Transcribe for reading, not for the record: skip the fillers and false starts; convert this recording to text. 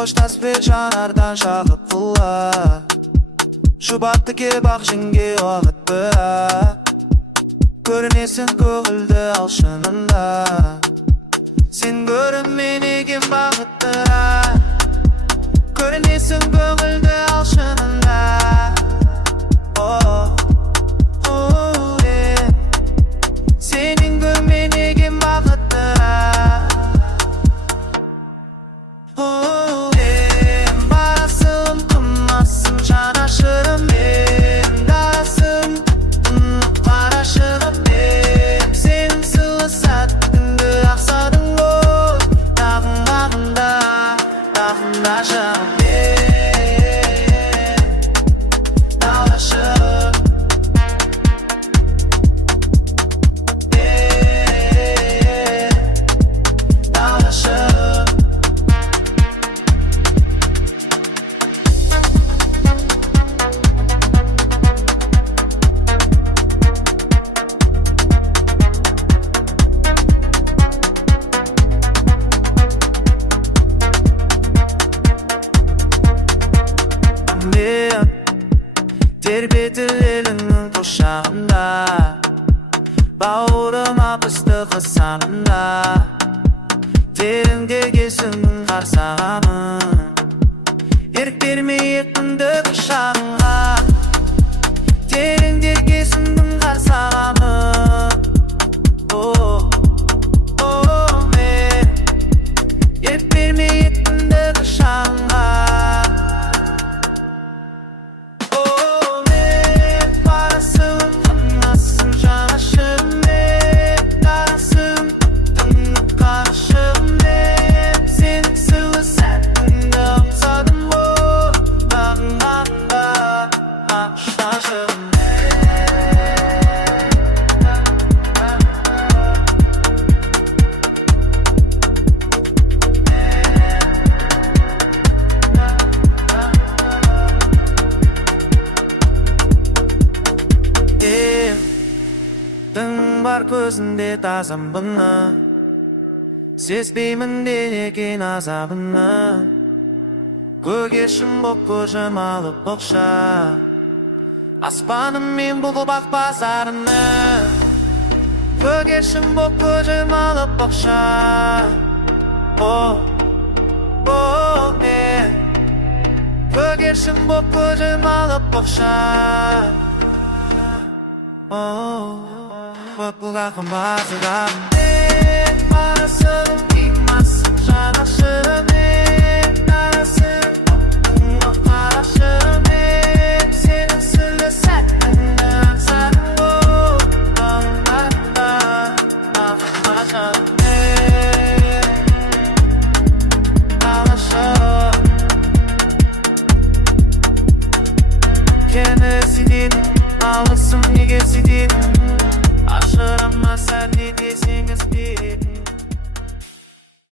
Қоштаспай жанардан шағып құла Шұбатты кеп ақшынге уақыт бірақ Көрінесің көңілді алшынында Сен көрінмен еген бақытты Көрінесің көңілді алшынында Сенің көрмен еген бақытты тербетіл еліңнің құшағында Бауырыма пыстығы сағында Тереңдегесіңнің қарсағамын Ерік бермей ектіңді құшағыңа Тереңдегесіңнің қарсағамын Ерік бермей ектіңді құшағыңа бар көзінде тазамбыны Сезбеймін денекен азабыны Көгершін боп көзім алып боқша Аспаным мен бұғып ақ базарыны Көгершін боп көзім алып боқша Көгершін боп көзім алып боқша Бұлағым базыram